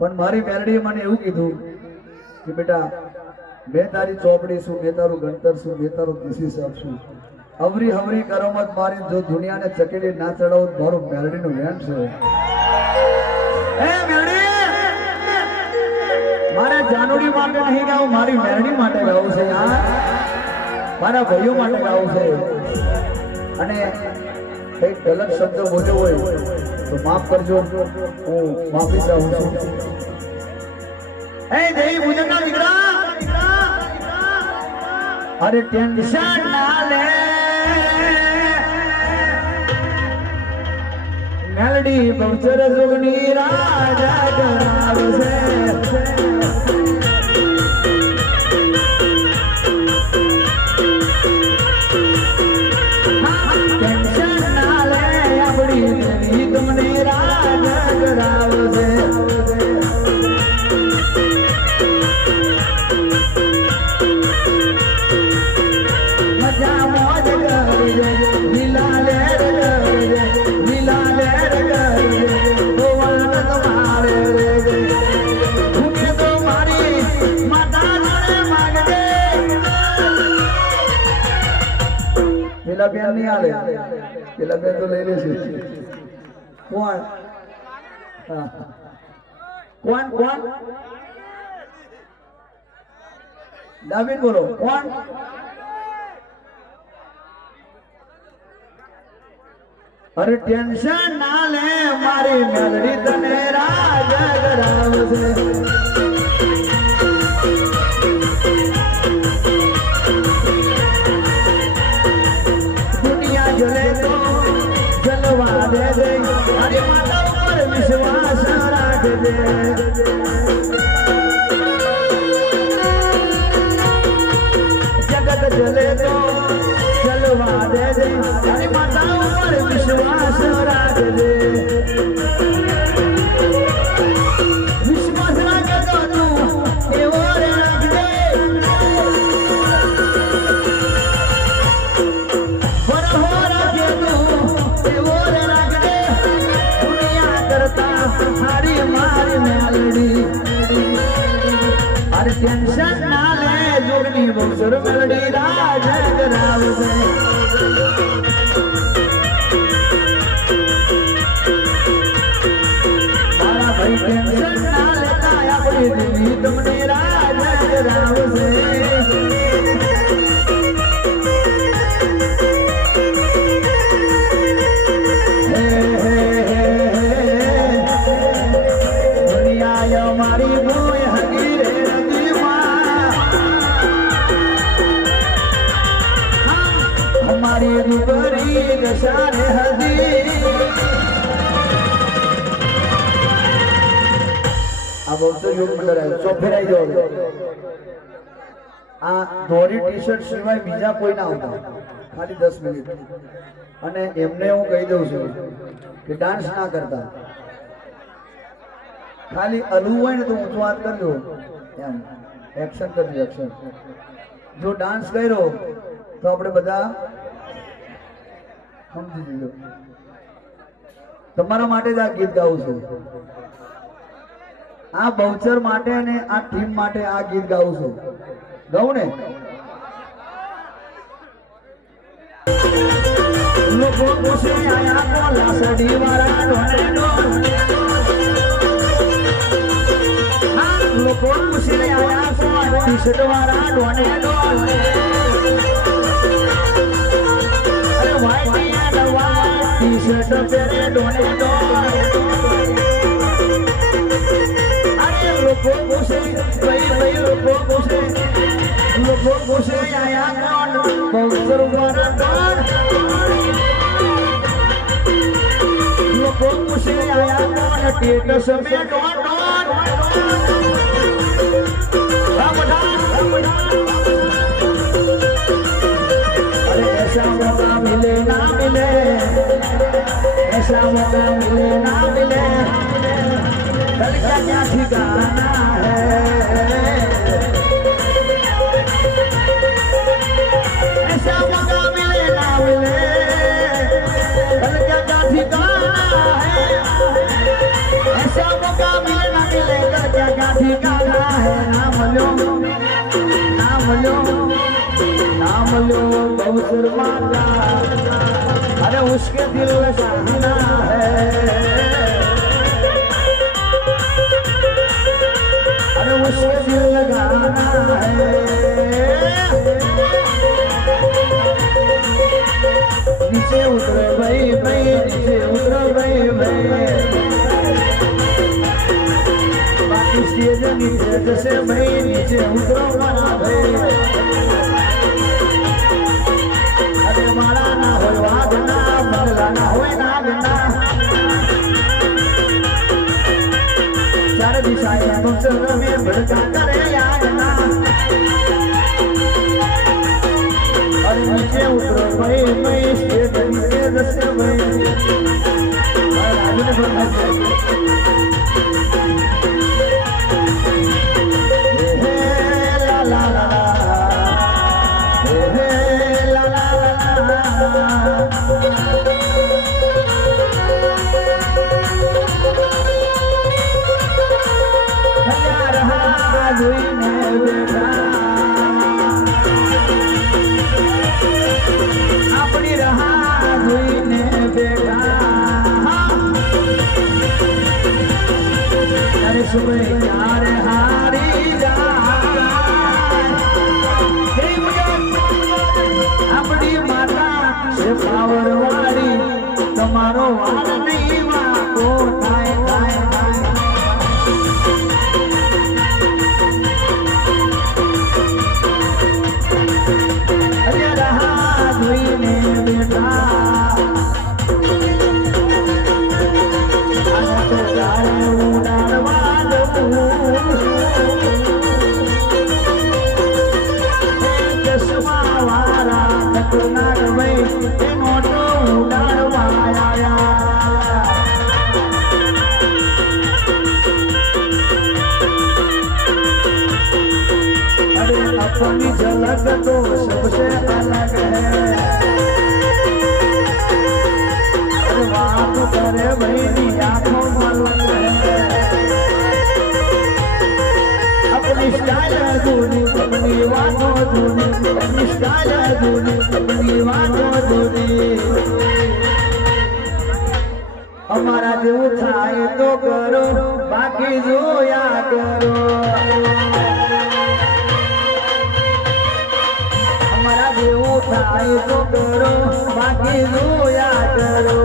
પણ મારી મેલડીએ મને એવું કીધું કે બેટા मैं तारी चौपड़ी छू, मैं तारू गणतर छू, मैं तारू देसी साहब छू। अवरी हवरी करो मत मारी जो दुनिया ने चकेड़ी ना चढ़ाओ मारो मेलडी नो वेण छे। ए मेलडी मारे जानोड़ी माटे नहीं गाओ, मारी मेलडी माटे गाओ छे यार, मारा भाईओ माटे गाओ छे। अने कई गलत शब्द बोल्यो होय तो माफ करजो, हूँ माफी चाहूं छुं। ए देई भुजंगा दीकरा अरे टेंशन ना ले, मेलडी बहुचर जोगनी राजा करावसे। टेंशन ना ले अपनी देवी तुमने राजा करावसे। પેલા બેન નહીં આલે, પેલા બેન તો લઈ લેશે। કોણ કોણ કોણ દાબીન બોલો કોણ? अरे टेंशन ना ले मारी मेलडी तने राजा करावसे। दुनिया जले तो जलवा दे दे, अरे माता ऊपर विश्वास रख दे। जगत जले तो जलवा दे दे, अरे माता ऊपर विश्वास रख दे। विश्वास रख दो तू एवो रे रख दे, पर हो रख तू एवो रे रख दे। दुनिया करता हारी मारी मेलडी, अरे टेंशन ना ले जोगनी बहुचर मेलडी राजा करावसे। मारा भाई टेंशन ना लेता अपनी देवी तुमने राजा करावसे। दुनिया यो मारी भूय हगी रे हगी माँ, हमारी रूबरी दशा रे हगी। अब तो योग मंडल है चो फेराई जाओ। आ धोरी टी शर्ट सिवाय बीजा कोई ना होता, खाली 10 मिनिट। અને એમને હું કહી દઉં છું કે ડાન્સ ના કરતા, ખાલી હલવું હોય ને તો ઊંચું હાથ કરજો, એમ એક્શન કરજો એક્શન। જો ડાન્સ કર્યો તો આપણે બધા સમજી જજો। તમારા માટે જ આ ગીત ગાવું છું, આ બહુચર માટે ને આ ટીમ માટે આ ગીત ગાવું છું। ગાઉં ને? લોકો પૂછે આયા કોલા સડી વાળા ઢોણે ઢોળ, લોકો પૂછે આયા કોણ ટી-શર્ટ વાળા ઢોણે ઢોળ। અરે વ્હાઈટ એન્ડ વ્હાઈટ ટી-શર્ટ પહેરે ઢોણે ઢોળ। અરે લોકો પૂછે ભાઈ લોકો પૂછે આયા કોણ बहुचर वाला ढोल। લોકો પૂછે આયા કોણ ટેટસ में ढोल ढोल। अरे ऐसा मौका मिले ना मिले, ऐसा मौका मिले ना मिले, कल का क्या ठिकाना है। ऐसा मौका मिले ना मिले, कल क्या ठिकाना है। ऐसा मौका मिले ना मिले। ठिकाना है नाम लो नाम लो नाम लो गौसर माता अरे उसके दिल शाहना है अरे उसके दिल लगाना है नीचे उतरो भाई भाई नीचे उतरो भाई भाई बाकी स्टेज नीचे जैसे भाई नीचे उतरो मारा भाई अरे मारा ना हो वादना बंगला ना हो नागना चार दिशाएं तुमसे में भड़का करे यादना और नीचे उतरो भाई भाई स्टेज नीचे जैसे भाई और आगे बढ़ना अपनी रहा धुईने बेटा अरे सुबह यार हारी जा अपनी माता से पावर वाली तुम्हारो वार नहीं को थाए थाए अरे रहा धुईने बेटा अपनी झलक तो सबसे अलग है बात करे भाई आंखों मलक है अपनी स्टाइल दूनी अपनी बातों दूनी अपनी स्टाइल दूनी अपनी बातों दूनी हमारा जो थाए तो करो बाकी जो या करो हमारा जो थाए तो करो बाकी जो या करो